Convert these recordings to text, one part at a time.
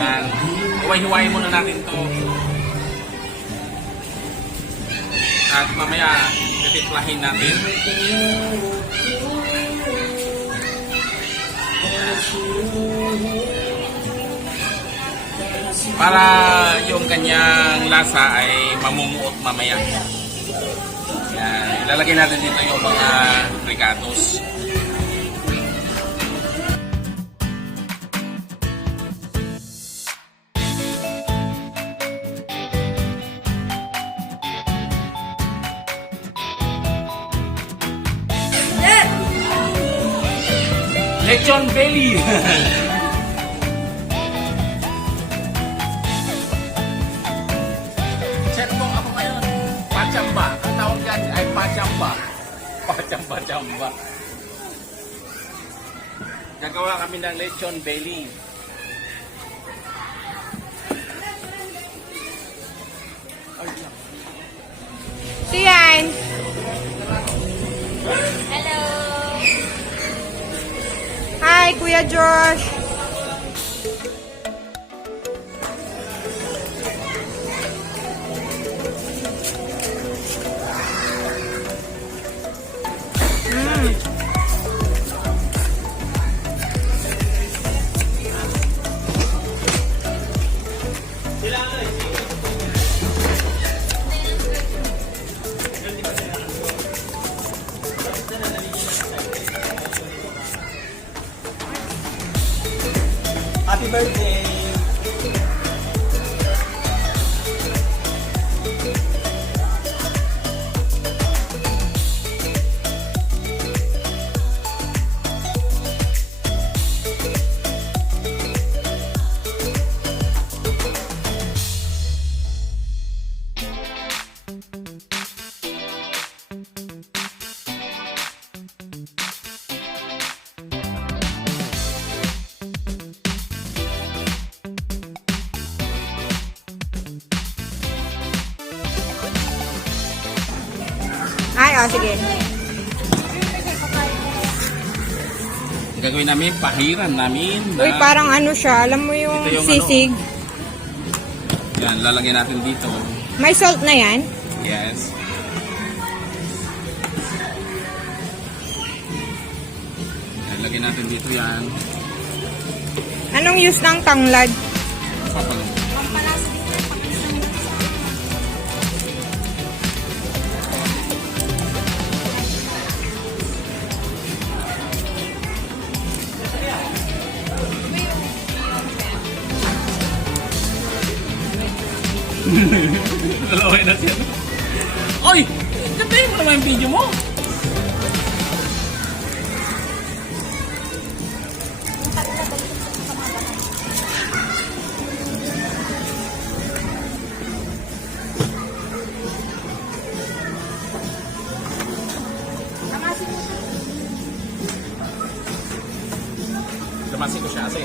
Yan. Huway-huwayin muna natin to. At mamaya, titiplahin natin. Para yung kanyang lasa ay mamumuot mamaya. Yan. Ilalagay natin dito yung mga ricados. Lechon belly. Check mo ako ngayon. Pachamba. Ang tawag dyan ay pachamba. Pachamba. Gagawa kami ng lechon belly. So yan. Hello! Hi, Kuya Josh. Happy birthday! Ay, sige. Gagawin namin, pahiran namin. Uy, parang ano siya. Alam mo yung Ito yung sisig. Yan, lalagyan natin dito. May salt na yan? Yes. Yan, lagyan natin dito yan. Anong use ng tanglad? Papalo. Dalaway na siya. Oy! Gabayin mo naman yung video mo. Damasin ko siya kasi.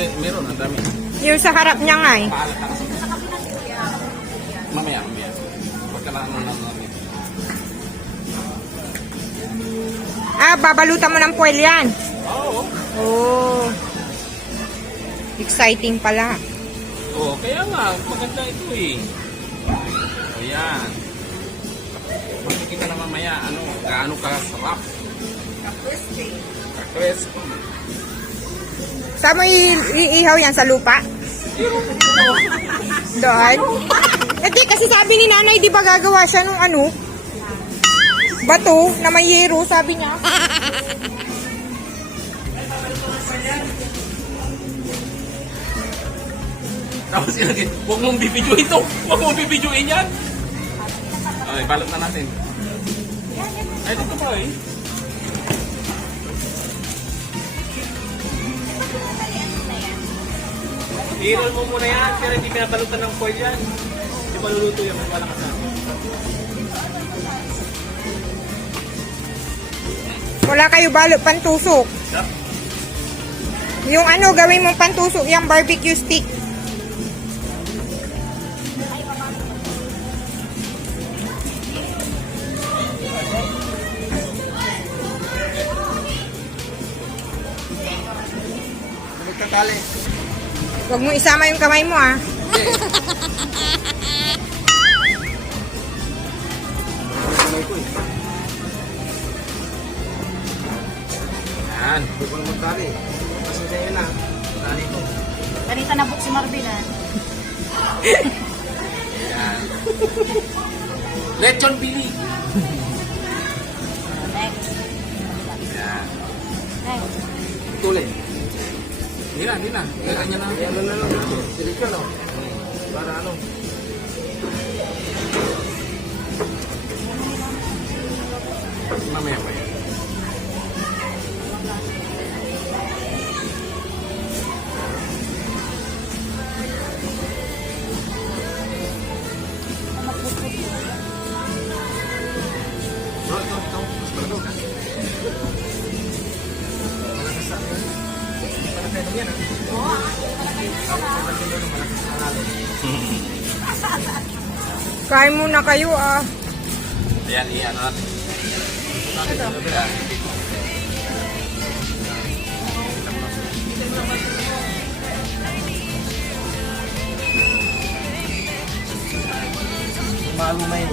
Meron, ang dami. Yung sa harap niya nga eh. Paalat na kasi. Mamaya. Huwag ka lang namin. Ah, babalutan mo ng puwel yan. Oo. Oh. Exciting pala. Oo, kaya nga, maganda ito eh. O yan. Makikita na mamaya, gaano ka sarap. Ka-crispy. Saan mo iihaw yan? Sa lupa? Doon? Hindi, kasi sabi ni nanay, di ba gagawa siya nung bato na may yero, sabi niya. Tapos ilagay, huwag mong bibidyoin ito. Huwag mong bibidyoin yan. Okay, balot na natin. Ay, dito po eh. I-roll mo muna yan, pero hindi pinabalutan ng foil yan. Hindi maluluto yan, wala ka sa akin. Wala kayo balot pantusok. Yung gawin mong pantusok, yung barbecue stick. Tatali. Huwag mo isama yung kamay mo ah. Kamay ko eh. Yan. Huwag mo magtali. Kasi sa'yo na. Tali ko. Kanita na book si Marvin, ha? Yan. Lechon Billy. Next. Yan. Next. Tuloy. Hindi na. Kailan niya na. Ano na lang. Silik ka no? Para ano? Mamaya pa yan. Ito. Mas pala ito. Malakas sa akin. Malakas na yan ah. Malakas sa lalo. Kain muna kayo ah. Ayan, iyan natin. Ayan. Malumay.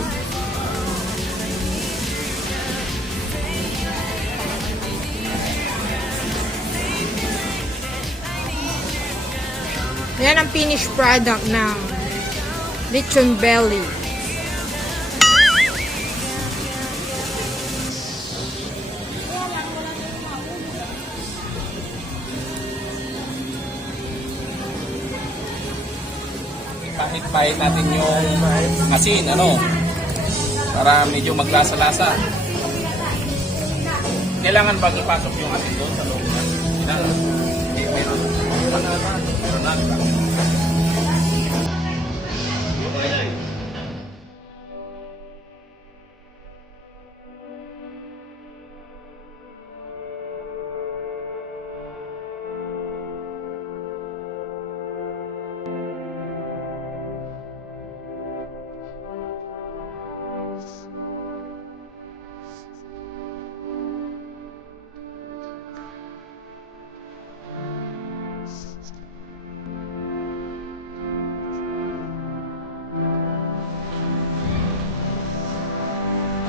Yan ang finished product ng Lechon Belly. Pahit-pahit natin yung asin, ano? Para medyo maglasa-lasa. Kailangan bang ipasok yung asin doon sa loob? Kailangan. Hindi, meron. Meron na.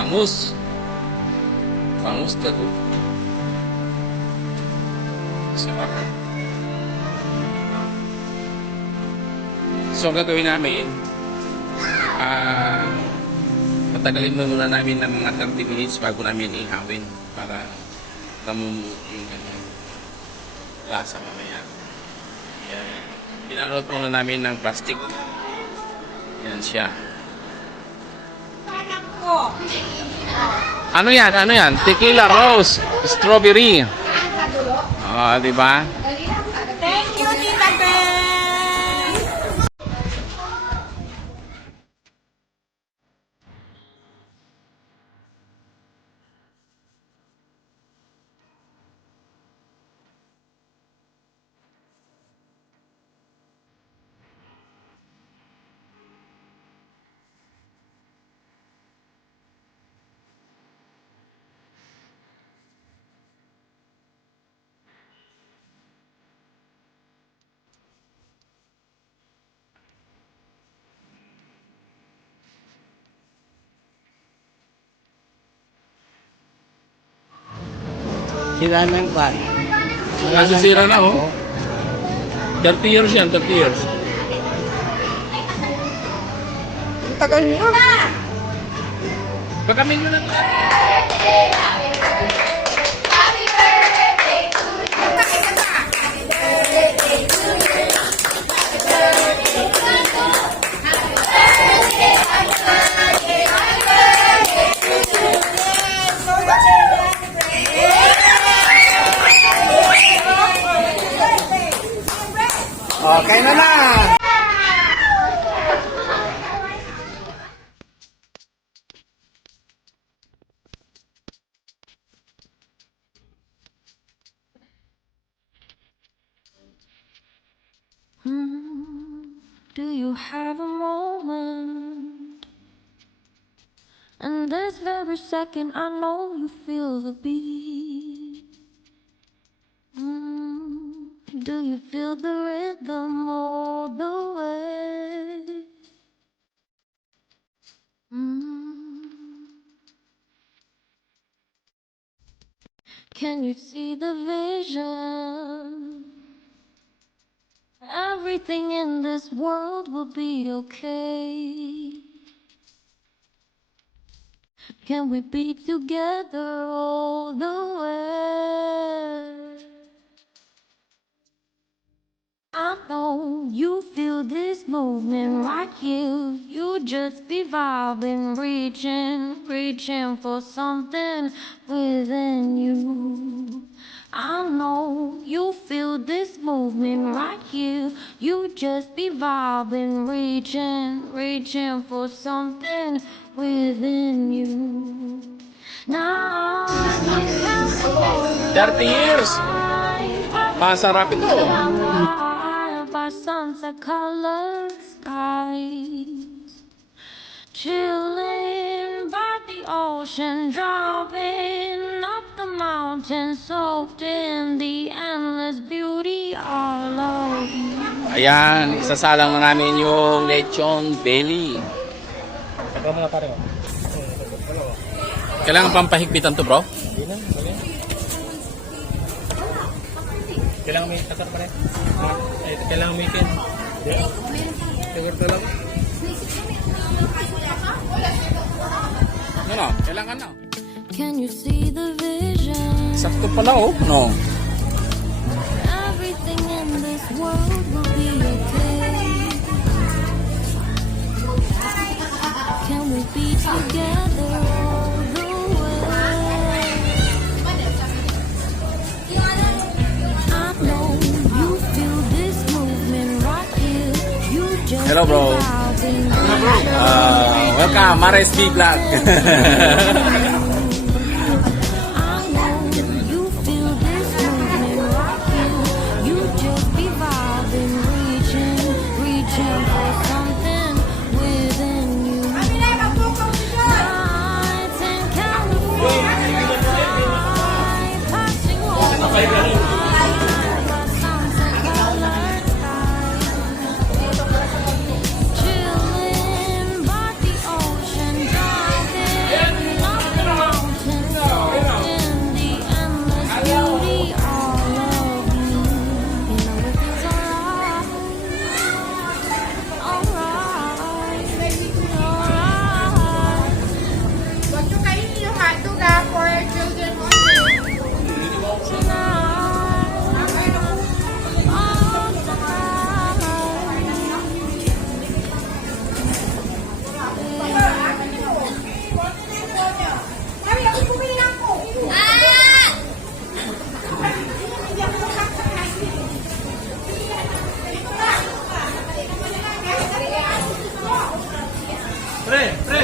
Bangus. Bangus tadi. Sarap. So, gagawin namin, patagalin muna namin ng mga 30 minutes bago namin ihawin para namumuo yung kanyang lasa mamaya. Yan. Pinalot muna namin ng plastic. Yan siya. Ano yan? Ano yan? Tequila rose, strawberry. Oh, di ba? Thank you, Tita Ben! Sila ng kwan. Nasisira na, oh. 30 years yan, 30 years. Ang tagal niya. Pagkamin mo na. Okay na na. Do you have a moment? And this very second, I know you feel the beat. Do you feel the rhythm all the way? Mm. Can you see the vision? Everything in this world will be okay. Can we be together all the way? I know you feel this movement right here. You just be vibing, reaching for something within you. I know you feel this movement right here. You just be vibing, reaching for something within you. Now I can 30 years! Masarap ito. by sunset colored skies, chilling by the ocean, driving up the mountain, soaked in the endless beauty all of you. Ayan, isasalang na namin yung lechon belly. Ikaw mga pare mo. Kailangan pampahigpitan to, bro? Hindi na, wala. Kailangan may takar pa rin. Kailangan may kin. Takar pa lang. Ano? Kailangan na. Can you see the vision? Sakto pala, oh. No. Everything in this world will be okay. Can we be together all the way? I know you feel this movement right here. You just Hello, bro. Welcome, Mares B Vlog. I know you feel this movement right here. You just be vibing, reaching for something within you. Nights in California, passing over by sunset colored skies, chilling by the ocean, driving up the mountain, soaked in the endless beauty all of you. You know everything's alright, alright, alright. Huwag nyo kainin yung hotdog ah, for children only. Pre, pre.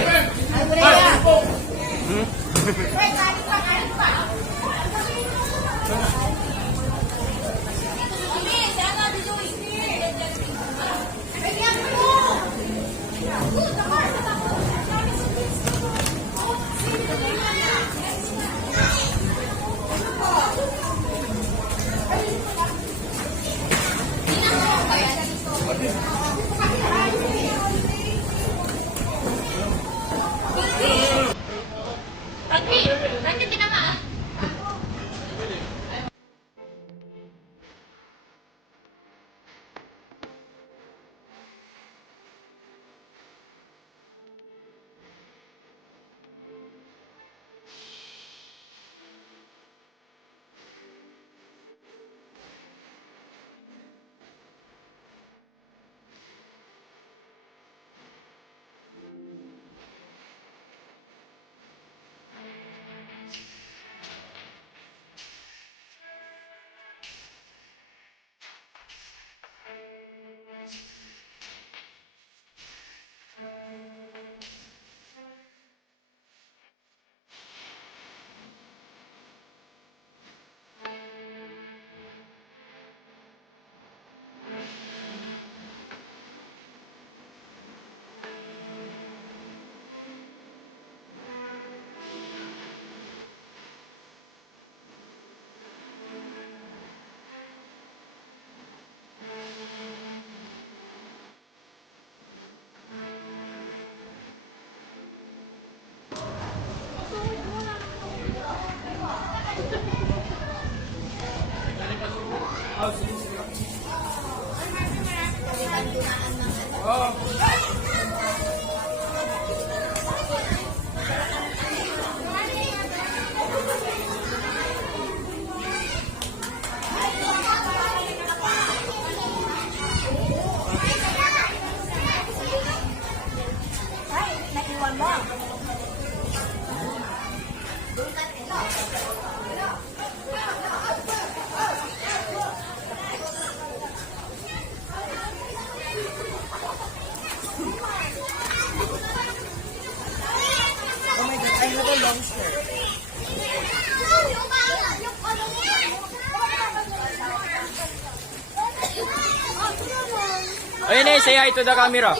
Ayun eh, say hi to the camera.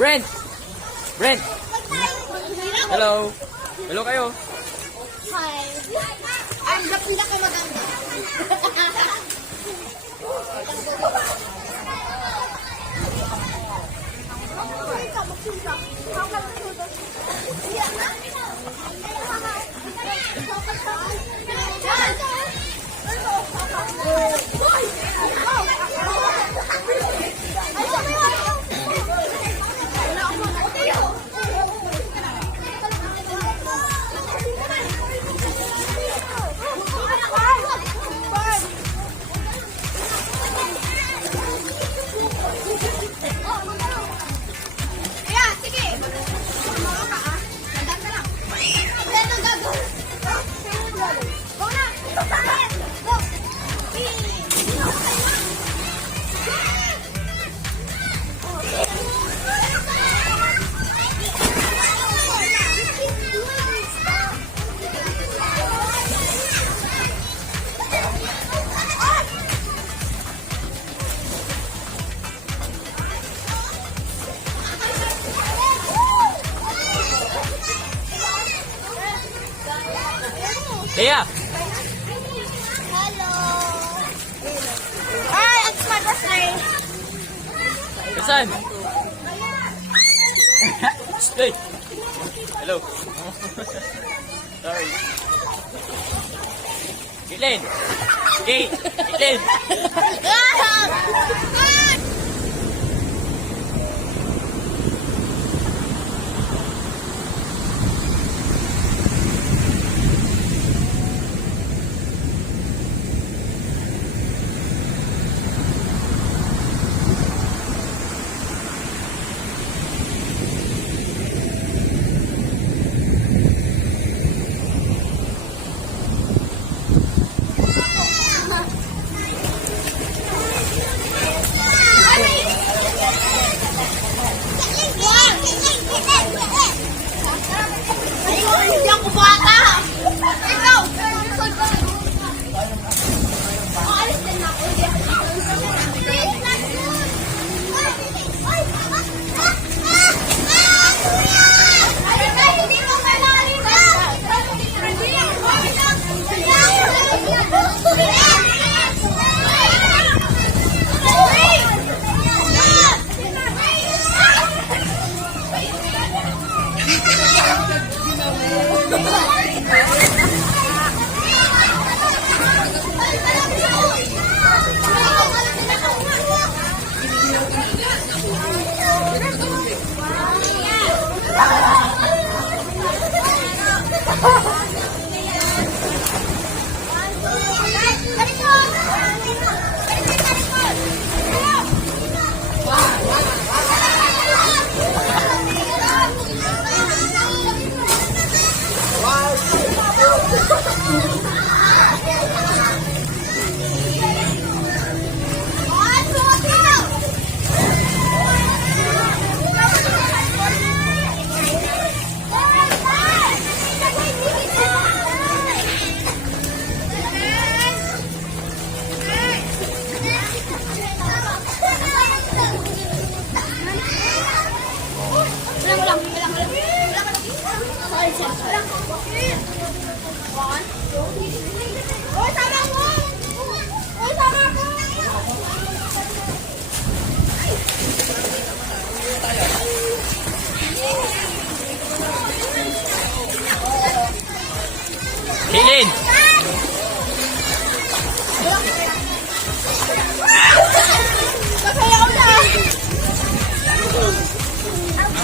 Brent! Brent! Hello! Hello kayo! Hi. Ang pinakamaganda. Leia! Hello. Hi, it's my birthday. Saan? Hey! Hello! Sorry. Itlin! Hey! Itlin! Hindi ako bata. Ikaw. Alis na ako. Please, not good. Hindi mo kailangan ito.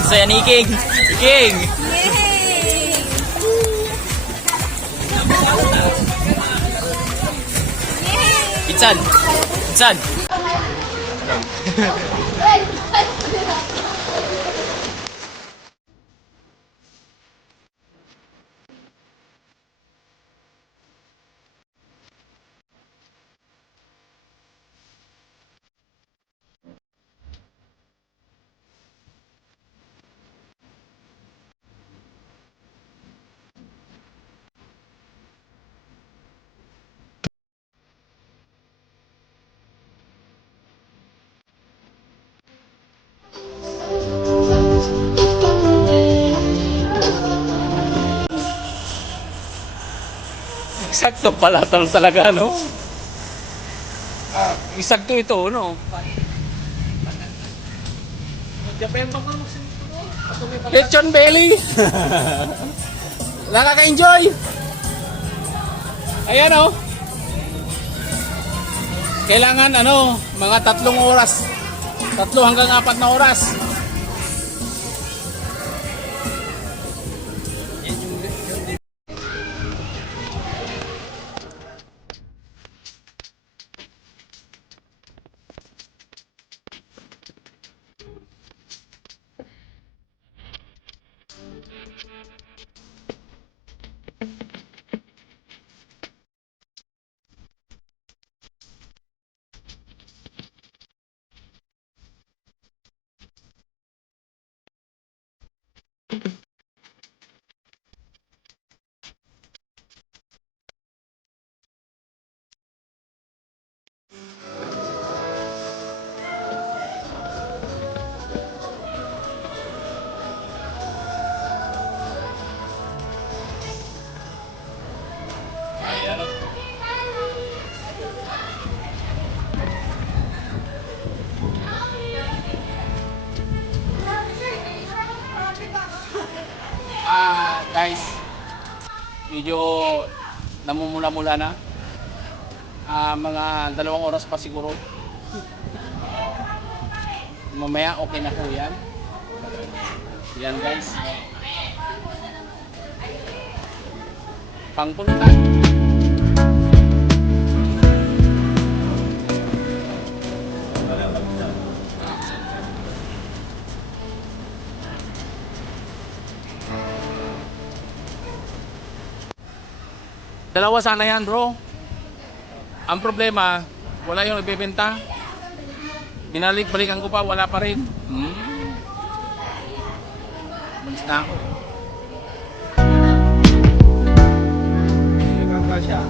Saya ni King. King. Insan. Insan. Sakto pala talaga, no? Isakto ito, no? Lechon belly! Nakaka-enjoy! Ayan, oh! Kailangan, mga 3 oras. 3 hanggang 4 na oras. Guys, medyo namumula-mula na. Mga 2 oras pa siguro. Mamaya okay na po yan. Yan guys. Pangpunta. Dalawa sana yan, bro. Ang problema, wala yung ibebenta. Binalik-balikan ko pa, wala pa rin. Malis na ako. Hindi magkakasya.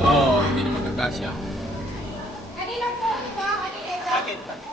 Oo, hindi na magkakasya. Kanina po, di ba? Kanina ito.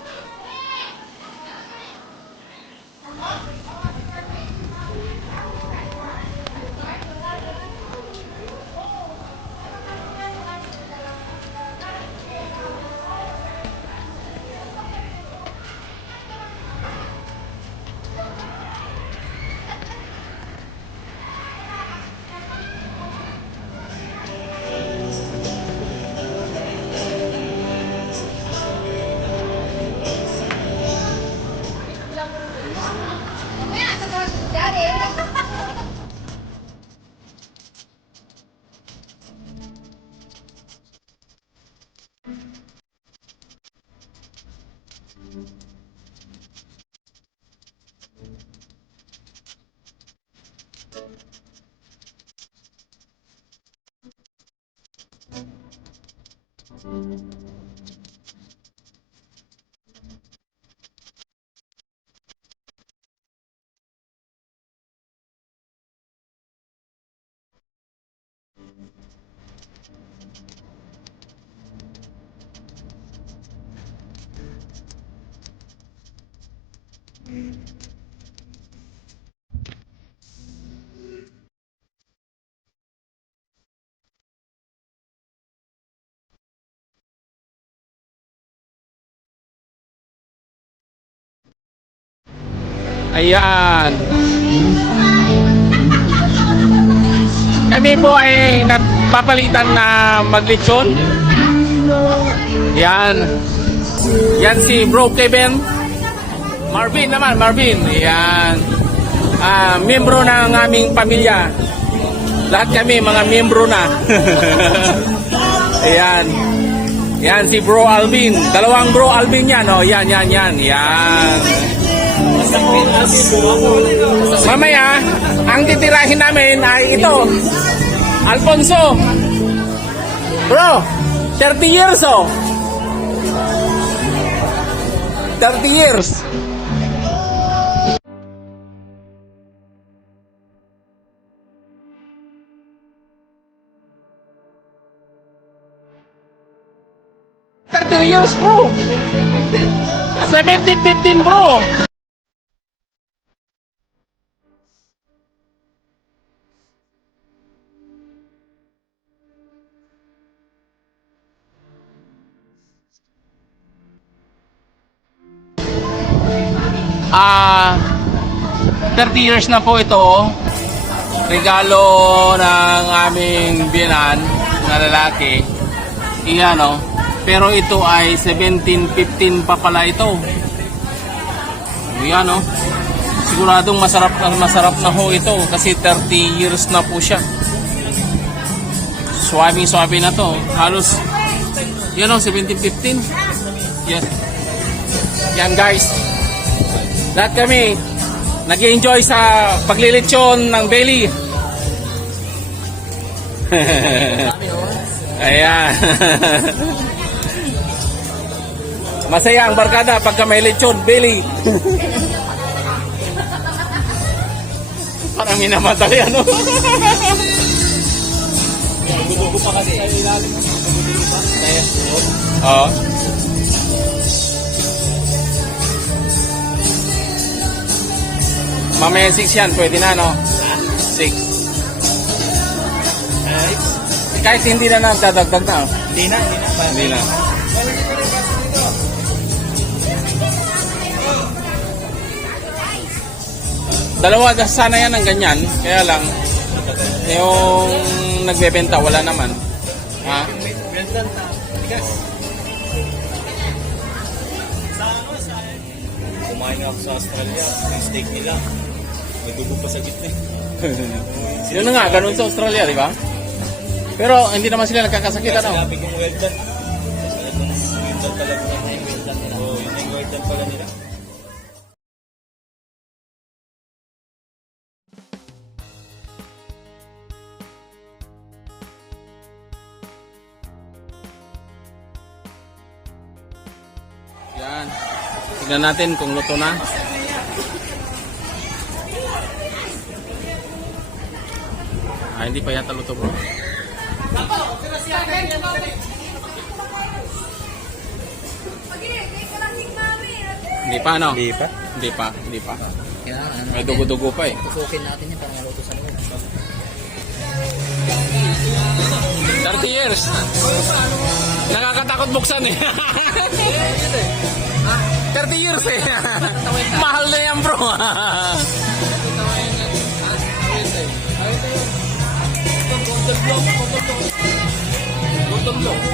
Ayan. Kami po ay nagpapalitan na maglitsyon. Yan. Yan si Bro Kevin. Marvin naman, Marvin. Ayan. Miyembro ng aming pamilya. Lahat kami mga miyembro na. Ayan. Yan si Bro Alvin. Dalawang Bro Alvin yan. Oh, yan. Mamaya, ang titirahin namin ay ito. Alfonso. Bro, 30 years oh. 30 years. Years bro. 17-15 bro. Ah, 30 years na po ito. Regalo ng aming biyenan na lalaki. Iyan oh. Pero ito ay 17-15 pa pala ito. Ayan oh. Siguradong masarap na ho ito kasi 30 years na po siya. Suwabe na to. Halos yan oh, 17-15. Yes. Yan guys. Lahat kami nag-enjoy sa paglilitsyon ng belly. Ayan. Masaya ang barkada pagka may lechon, belly. Parang minamatay ano. Dugo pa kasi sa ilalim. Oo. Mamaya 6 yan, pwede na no? 6. Kahit hindi na dadagdag na. Hindi na. Dalawa sana yan ng ganyan, kaya lang yung nagbebenta wala naman. Ha? Kumain ako sa Australia. Yung steak nila. May dugo pa sa gitna. Yun na nga, ganun sa Australia, di ba? Pero hindi naman sila nagkakasakitan. No? Sinabi kong well done. Well done talaga yung well done nila. Oo, yun yung well done pala nila. Yan. Tignan natin kung luto na. Hindi pa yata luto bro. Hindi pa no? Hindi pa. May dugo-dugo pa eh. Tusukin natin yan para maluto sa loob. 30 years. Nakakatakot buksan eh. 30 years eh. Mahal na yan bro.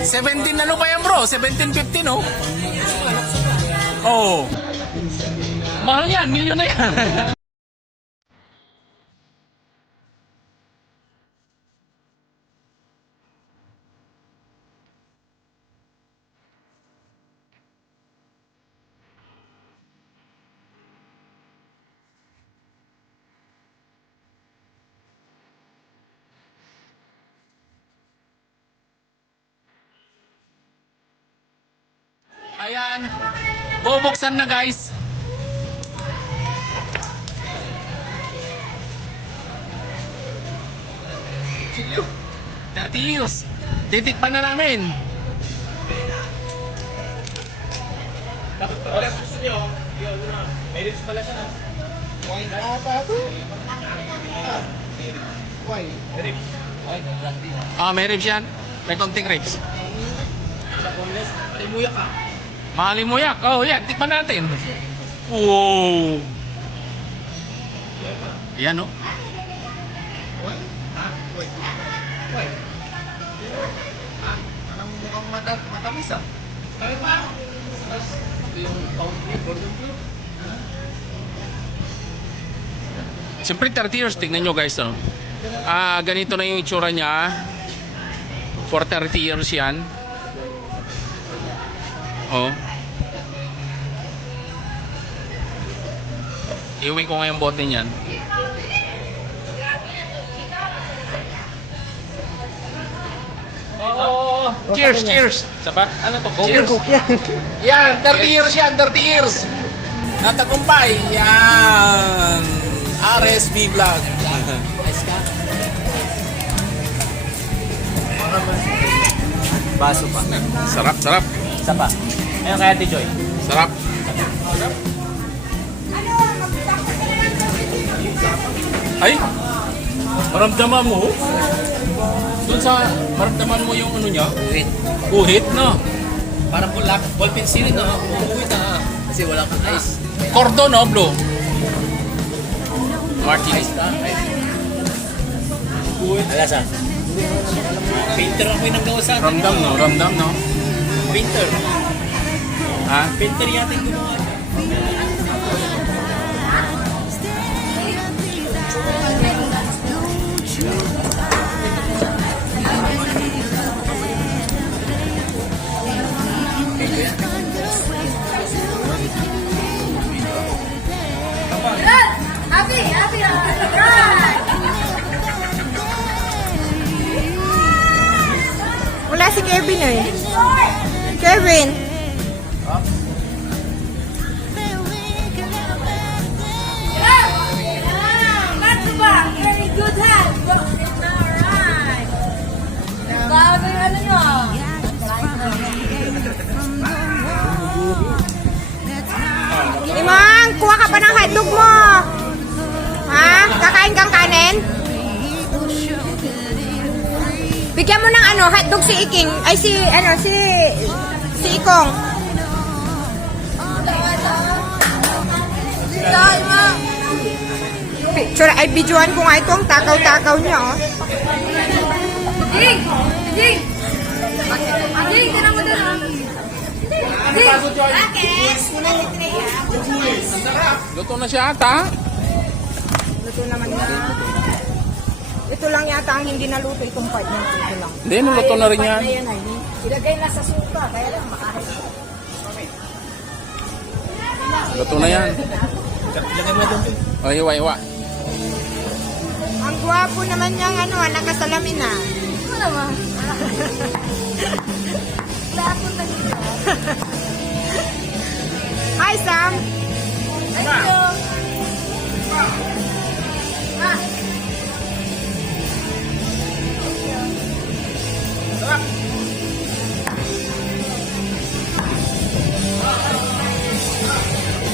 17 ano pa yan bro? 17-15 oh. Oh. Mahal yan, milyon na yan. Ayan. Bubuksan na guys. Tatiyos. Titikpan na namin. May ribs yan. May konting ribs. Mahalimuyak. Oh, yan. Tikman natin. Wow. Yan, oh. Parang mukhang matamis ah. Yung Siyempre 30 years, tignan nyo guys, no? Ganito na yung itsura niya. For 30 years yan. Oh. Iuwi ko ngayong bote niyan. Cheers, cheers! Isa pa? Ano to? Cheers! Yan, 30 years yan, 30 years! Natagumpay, yan! RSB Vlog. Baso pa. Sarap, sarap. Isa pa. Ayun kaya Ate Joy. Sarap. Ay! Maramdaman mo? Doon sa, maramdaman mo yung ano niya? Wait. Guhit, no? Parang ballpen sirit na. Uuwi na. Kasi wala pang ice. Cordon, no? Blue. Martinez. Alasa. Painter ako yung naggawa sa atin. Ramdam, no? Ramdam, no? Painter. Ha? Painter yata yung gumawa. Happy, happy, right! Wala si Kevin eh. Kevin. Back to back, very good hand. Alright. Grabe yung ano nyo. Imang, kuha ka pa ng hotdog mo. Ha? Kakain kang kanin? Bigyan mo ng ano, hotdog si Iking. Ay si, ano, si Ikong. Picture, ay videoan ko nga itong takaw-takaw niya, oh. Jing! Jing! Jing, tinan mo doon. Jing! Bakit? Luto na siya ata. Luto naman na. Ito lang yata ang hindi naluto itong part niya. Ito lang. Hindi, luto na rin yan. Ayan ay, ilagay na sa suka. Kaya lang makahit. Luto na yan. Lagay mo doon. O, hiwa, hiwa. Ang gwapo naman niyang ano, nakasalamin na. Ano naman? Lapo na dito. Hi, Sam! Thank you. Ah.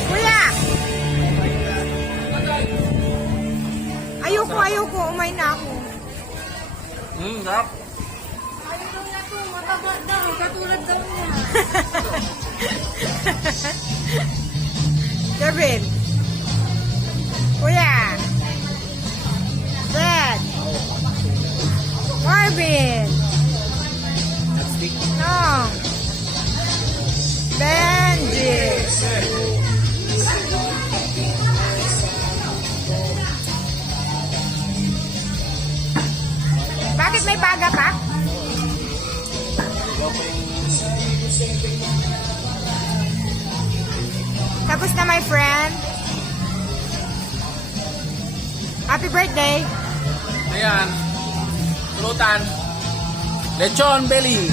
Kuya! Ayoko, umay na ako. Sarap. Ayun na to, mataba daw. Katulad daw niya. Kevin! Kuya! Fred! Marvin! No! Benji! Bakit may baga pa? Tapos na, my friend. Happy birthday. Ayan. Pulutan. Lechon belly.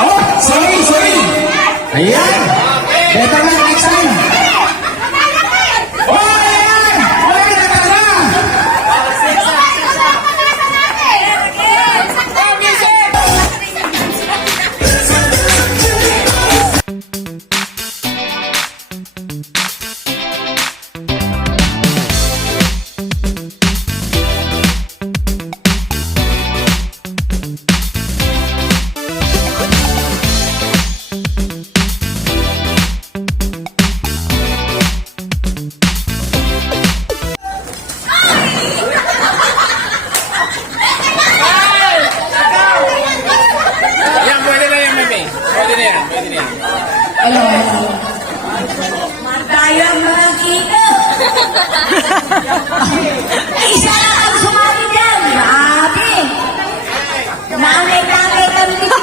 Oh, sorry. Ayan. Better na next time. Oh, ayan. Okay na talaga. Yan, pwede na yan, Meme. Pwede na yan. Tayong mga kito. Isa lang ang sumali dyan. Grabe. Nanay kami dito.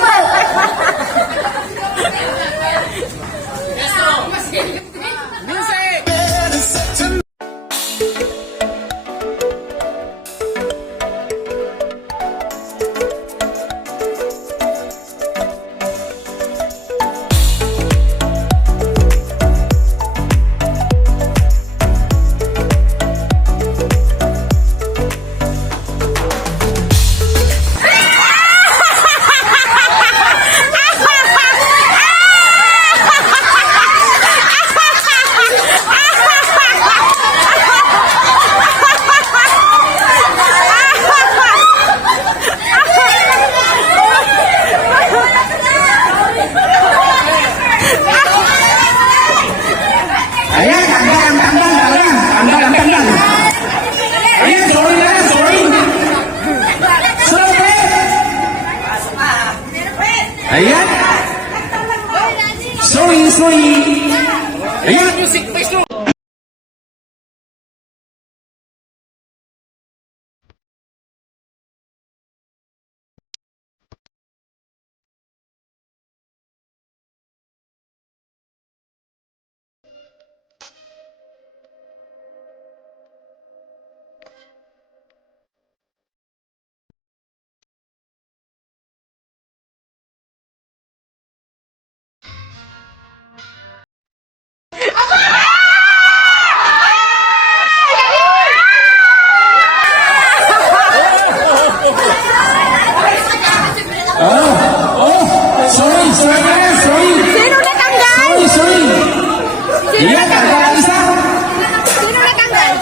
Ayan, tanggal. Ayan, sorry. Ayan. Sorry. Ayan. Music, please, no. Sorry. Sino natanggal? Sorry. Ayan, tanggal ang isa. Sino natanggal?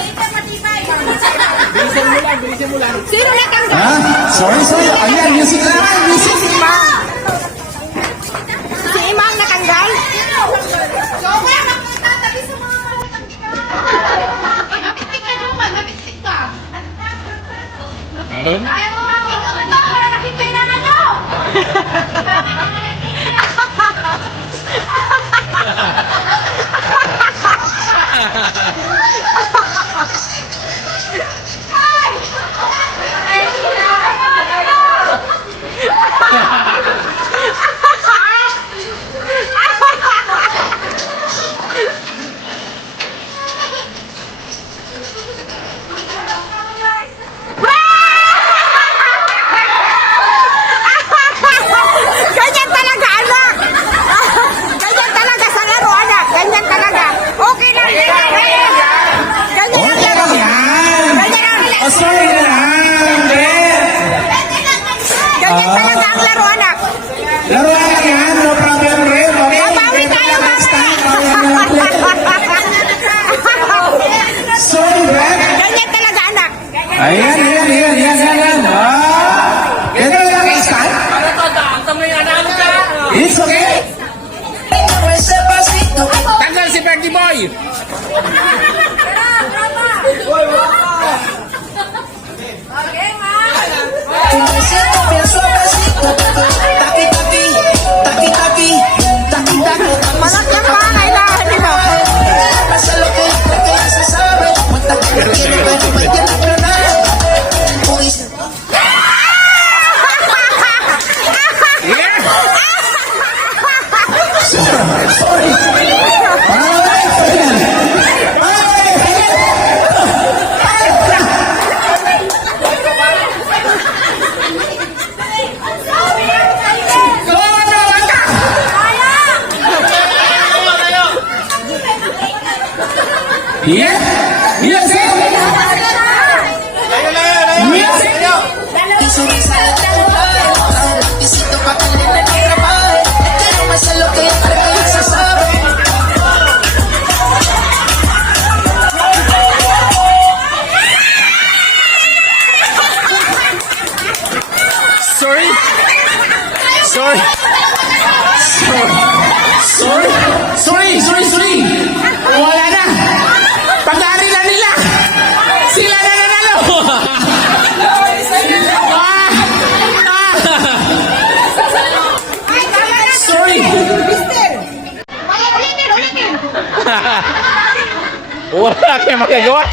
Sino natanggal? Ha? Sorry. Ayan, music naman. Music. Si Imang natanggal? Ayaw mo makikita ko na nakipin na nyo! Ganyan talaga, anak. Ganyan talaga sa laro, anak. Ganyan talaga. Okay lang. Ganyan ang Okay laro. lang yan. Ganyan ang Oh, sorry na lang. Hindi. Ganyan talaga ang laro, anak. Laruan lang yan. No problem, Ray. Okay? Babawi tayo, Next time, babawi. bawian na lang ulit. Sorry, Ray. Ganyan talaga, anak. Ayan. Ganito lang next time. It's okay. Tanggal si Perky Boy. Okay, ma? Malaki Yes! Music! Music! Visito pa kanila ng trabaho. Pero masalo kaya para kayo sasabi. Sorry. Sorry. Sorry! Wala na! Pag-aari na nila! Sila na nanalo! Sorry! Wala kayo magagawa.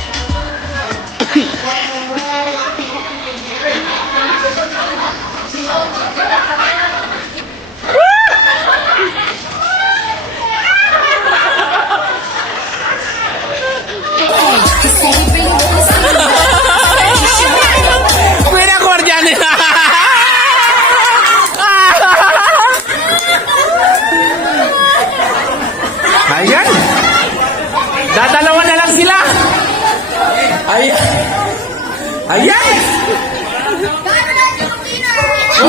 Pinakwardiya nila. Ayan! Dadalawa na lang sila. Ayan!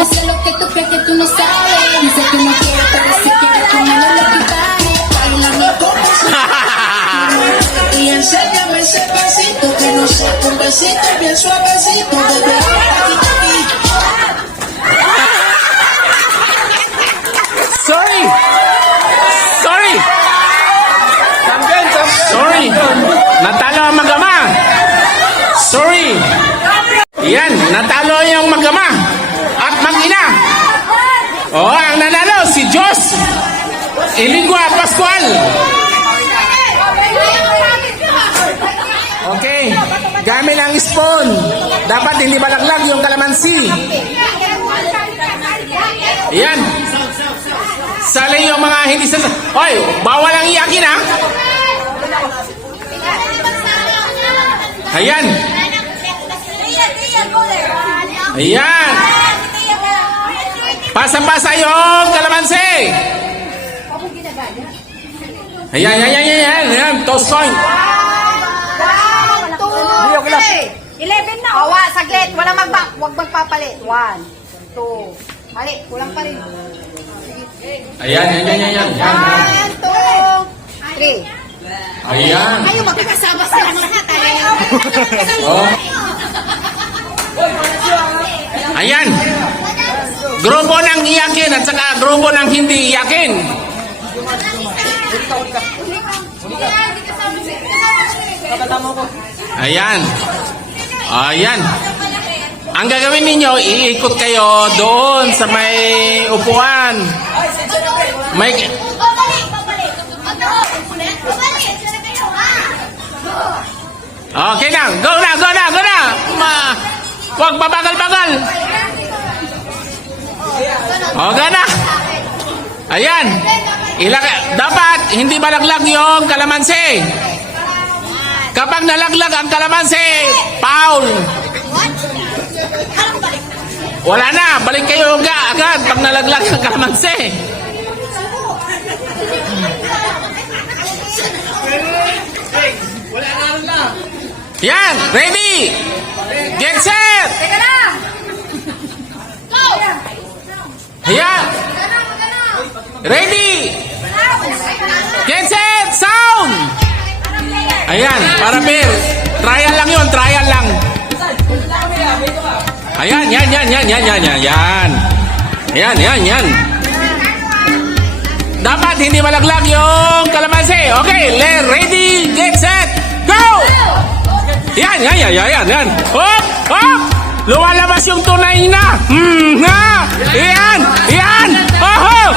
Sé lo que tú crees que tú no sabes. Dice que no quiere, pero si quiere conmigo lo quitaré. Bailame como si y enséñame ese pasito que no sea un besito bien suavecito. Bebé, aquí. Sorry. Sorry. Natalo ang magama. Sorry. Yan, natalo yung magama at mag-ina. Oh, ang nanalo si Jos Iligua Pascual. Okay, gamit ang spoon. Dapat hindi balaglag yung kalamansi. Yan. Sali yung mga hindi sa... Hoy, bawal ang iyakin ha. Ayan. Ayan. Pasa-pasa yung kalamansi. Ayan. Toast point. 1, 2, 3. 11 na. Awa, saglit. Huwag magpapalit. 1, 2. Mali, kulang pa rin. Ayan. 1, 2, 3. Ayan. Kayo magkakasama sila ng lahat. Oh. Ayan. Grupo ng iyakin at saka grupo ng hindi iyakin. Ayan. Ang gagawin ninyo, iikot kayo doon sa may upuan. May... Okay na. Go na. Huwag babagal-bagal. Okay na. Ayan. Dapat hindi malaglag yung kalamansi. Kapag nalaglag ang kalamansi, foul. Wala na. Balik kayo agad pag nalaglag ang kalamansi. Yan. Ready. Get set. Teka lang. Ayan. Ready. Get set. Sound. Ayan. Para pair. Trial lang yun. Trial lang. Ayan. Yan. Dapat hindi malaglag yung kalamansi. Okay. Ready. Get set. Go. Yan. Hop. Lumalabas yung tunay na. Yan. Oh.